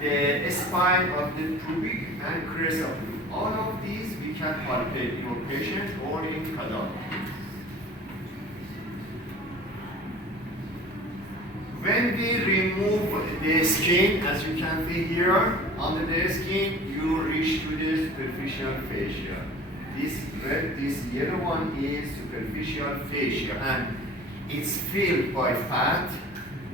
the spine of the pubic and crest of pubic. All of these we can palpate in our patient or in cadaver. When we remove the skin, as you can see here, under the skin, you reach to the superficial fascia. This yellow one is superficial fascia, and it's filled by fat,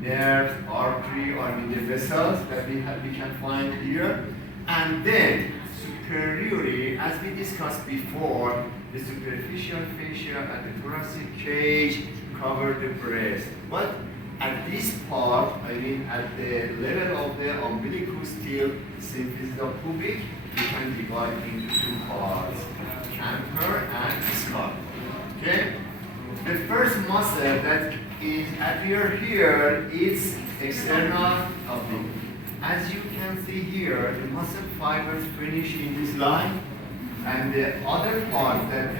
nerves, artery, or the vessels that we can find here. And then, superiorly, as we discussed before, the superficial fascia at the thoracic cage cover the breast. But at this part, I mean at the level of the umbilicus till symphysis of pubic, we can divide into two parts, camper and scalp. Okay? The first muscle that is appear here is external oblique. As you can see here, the muscle fibers finish in this line, and the other part that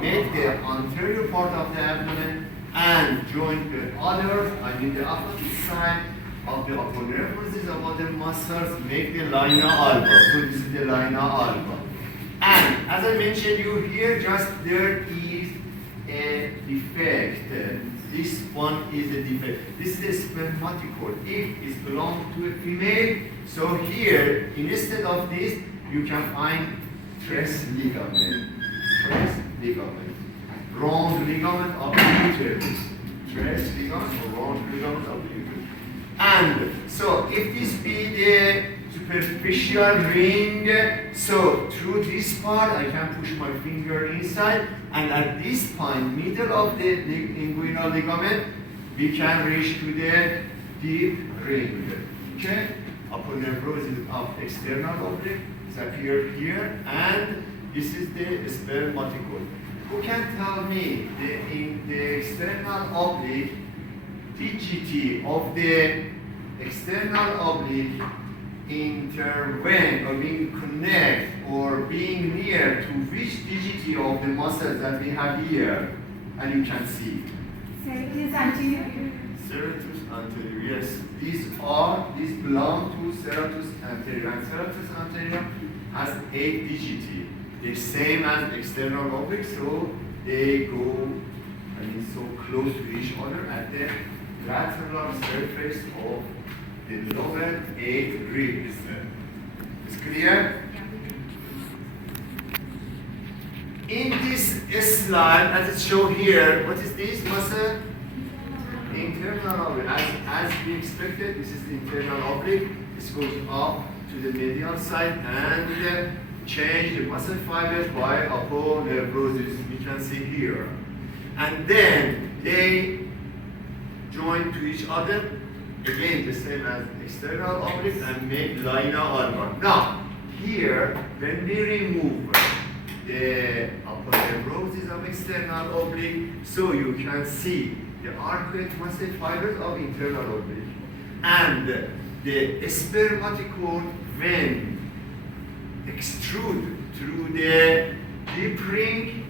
make the anterior part of the abdomen and join the other, I mean the opposite side of the upper nerves of other muscles, make the linea alba. So this is the linea alba. And as I mentioned you here, just there is a defect. This one is a defect. This is a spermatocord. If it belongs to a female, so here, instead of this, you can find tres ligament. Tres ligament. Round ligament of the uterus. Tres ligament or round ligament of the uterus. And so if this be the superficial ring, so through this part I can push my finger inside, and at this point, middle of the inguinal ligament, we can reach to the deep ring. Okay? Upper nervosis of external oblique is appeared here, and this is the spermatocord. Who can tell me in the external oblique, digit of the external oblique intervene or being connect or being near to which digit of the muscles that we have here, and you can see. Serratus anterior. Serratus anterior, yes. These belong to serratus anterior, and serratus anterior has 8 digits, the same as external oblique, so they go, I mean, so close to each other at the lateral surface of the lower 8 ribs. Is clear? In this slide, as it's shown here, what is this muscle? Internal oblique. As we expected, this is the internal oblique. This goes up to the medial side and change the muscle fibers by aponeurosis. We can see here. And then they join to each other. Again, the same as external oblique, and make linea alba. Now, here, when we remove the aponeurosis of external oblique, so you can see the arcuate muscle fibers of internal oblique. And the spermatocord, when extrude through the deep ring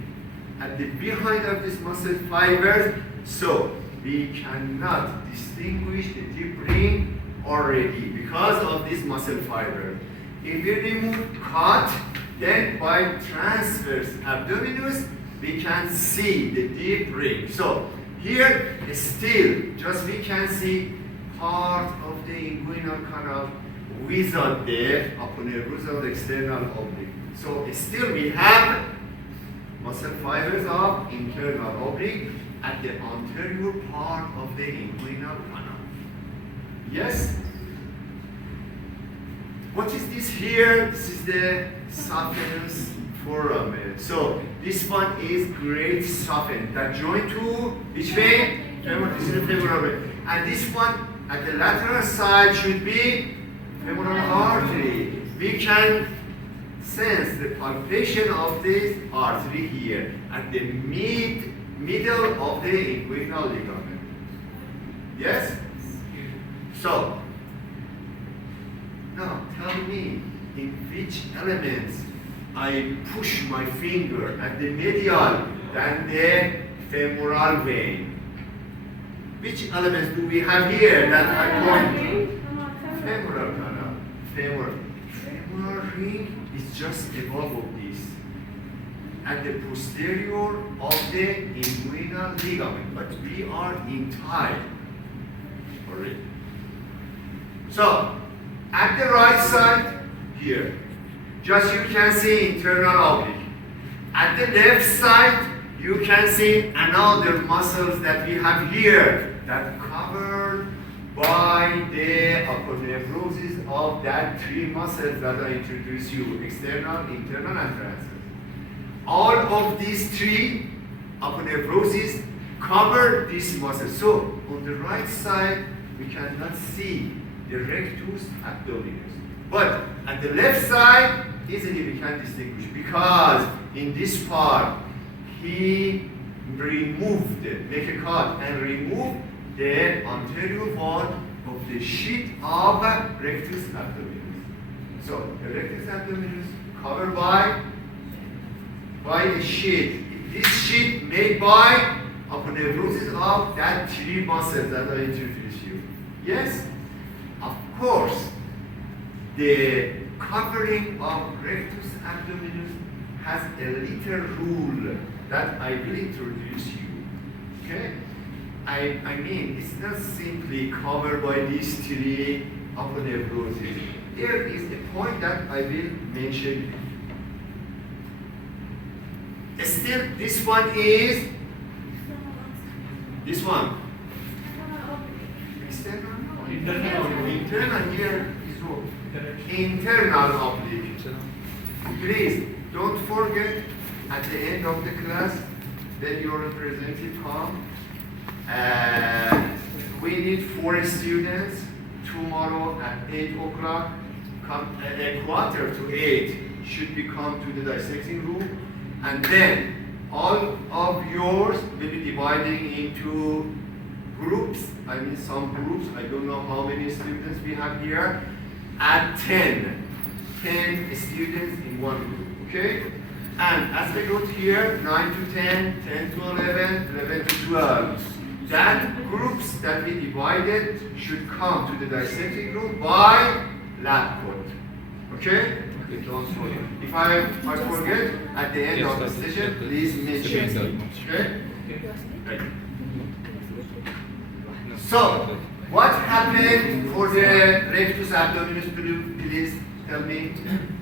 at the behind of this muscle fibers, so we cannot distinguish the deep ring already because of this muscle fiber. If we remove cut, then by transverse abdominis, we can see the deep ring. So here, still, just we can see part of the inguinal canal without the aponeurosis of the external oblique. So still we have muscle fibers of internal oblique at the anterior part of the inguinal canal. Yes? What is this here? This is the saphenous foramen. So this one is great saphen that join to which vein? This is the femoral vein. And this one at the lateral side should be femoral artery. We can sense the palpation of this artery here at the middle of the inguinal ligament. Yes? So, now tell me in which elements I push my finger at the medial than the femoral vein. Which elements do we have here that I point? Femoral canal. Femur. Femoral ring is just above of this. At the posterior of the inguinal ligament. But we are in thigh. Alright. So, at the right side, here, just you can see internal oblique. At the left side, you can see another muscles that we have here that covered by the aponeurosis of that three muscles that I introduced you, external, internal, and transverse. All of these three aponeurosis cover this muscle. So on the right side, we cannot see the rectus abdominis. But at the left side, easily we can distinguish because in this part, he removed, make a cut and remove the anterior wall of the sheet of rectus abdominis. So the rectus abdominis covered by a sheet. This sheet made by aponeurosis of that three muscles that I introduced you. Yes? Of course, the covering of rectus abdominis has a little rule that I will introduce you. Okay? I mean, it's not simply covered by these three aponeurosis. There is a point that I will mention. Still, this one is this one. External? Internal here is what? Internal oblique. Please don't forget at the end of the class when your representative comes. We need 4 students tomorrow at 8 o'clock. Come at a quarter to 8 should be come to the dissecting room, and then all of yours will be dividing into groups. I mean some groups. I don't know how many students we have here. At 10 students in one group. Okay. And as we go here, 9 to 10, 10 to 11, 11 to 12. That groups that we divided should come to the dissecting room by lab coat. Okay? Don't forget. If I forget at the end of the session, please mention me. Okay? Right. So, what happened for the rectus abdominis? Please tell me.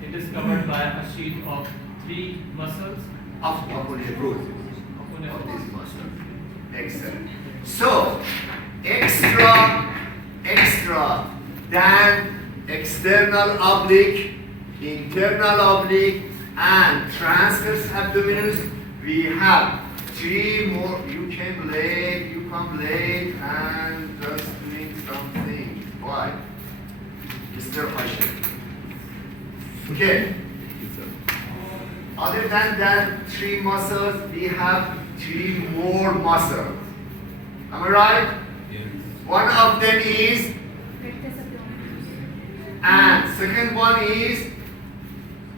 It is covered by a sheet of 3 muscles. Of aponeurosis. Of these muscles. Excellent. So, extra than external oblique, internal oblique, and transverse abdominis, we have 3 more. You came late, you come late, and just doing something. Why? Mr. Hashem. Okay. Other than that 3 muscles, we have 3 more muscles. Am I right? Yes. One of them is, Rectus abdominis. and second one is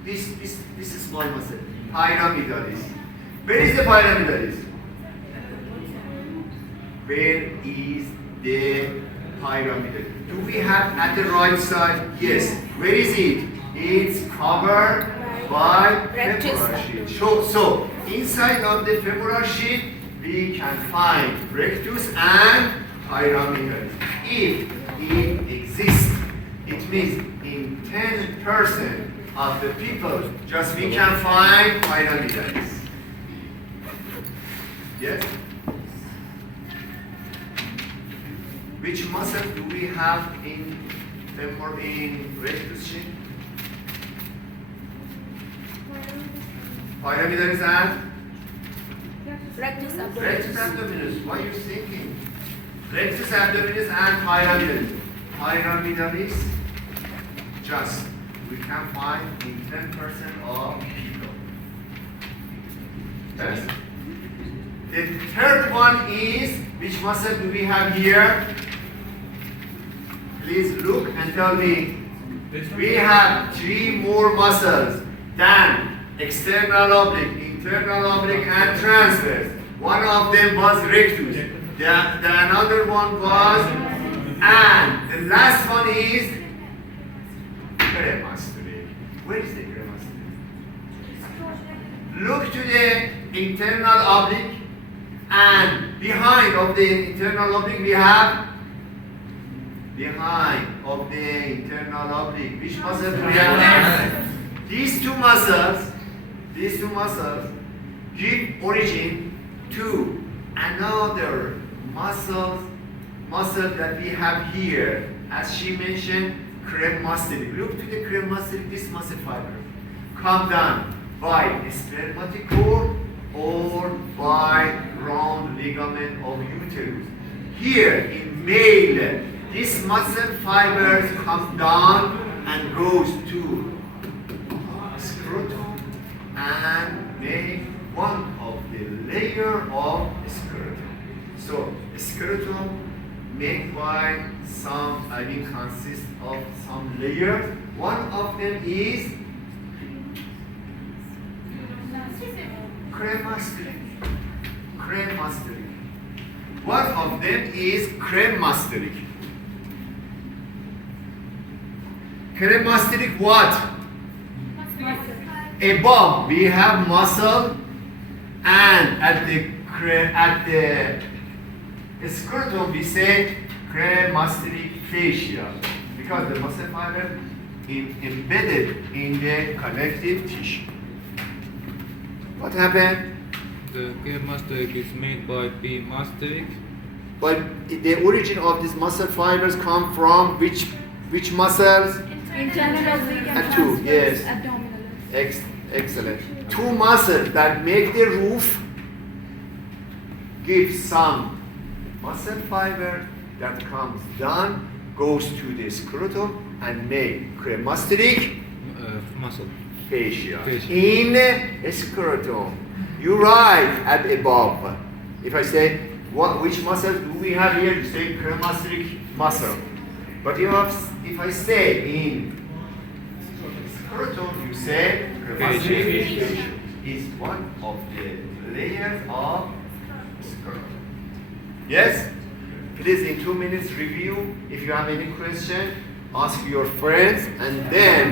this small muscle, pyramidalis. Where is the pyramidalis? Where is the pyramidalis? Do we have at the right side? Yes. Where is it? It's covered by femoral sheet. So inside of the femoral sheet, we can find rectus and pyramidalis. If it exists, it means in 10% of the people, just we can find pyramidalis. Yes? Which muscle do we have in femur in rectus sheet? Pyramidalis and Rectus rectus abdominis. abdominis. What are you thinking? Rectus abdominis and pyramidalis. Pyramidalis, just we can find in 10% of people. Yes? The third one is, which muscle do we have here? Please look and tell me. We have 3 more muscles than external oblique, internal oblique, and transverse. One of them was rectus. The another one was, and the last one is cremastery. Where is the cremastery? Look to the internal oblique, and behind of the internal oblique we have which muscle do we have? These two muscles give origin to another muscle that we have here, as she mentioned, cremastery. Look to the cremastery, this muscle fiber come down by spermatic cord or by round ligament of uterus. Here in male, this muscle fibers come down and goes to scrotum and make one of the layer of scrotum. So scrotum made by consists of some layers. One of them is cremastery. One of them is cremastery. Cremastery what? Above we have muscle, and at the scrotum we say cremastery fascia, because the muscle fiber is embedded in the connective tissue. What happened? The cremastery is made by B masteric. But the origin of these muscle fibers come from which muscles? Internal oblique And two, yes. abdominal. Excellent. Two muscles that make the roof give some muscle fiber that comes down, goes to the scrotum and make cremastery Muscle. fascia. Fascia. In scrotum. You write at above. If I say, which muscle do we have here? You say cremastery muscle. But if I say in scrotum, you say cremastery fascia is one of the layers of scrotum. Yes? Please, in 2 minutes review. If you have any question, ask your friends, and then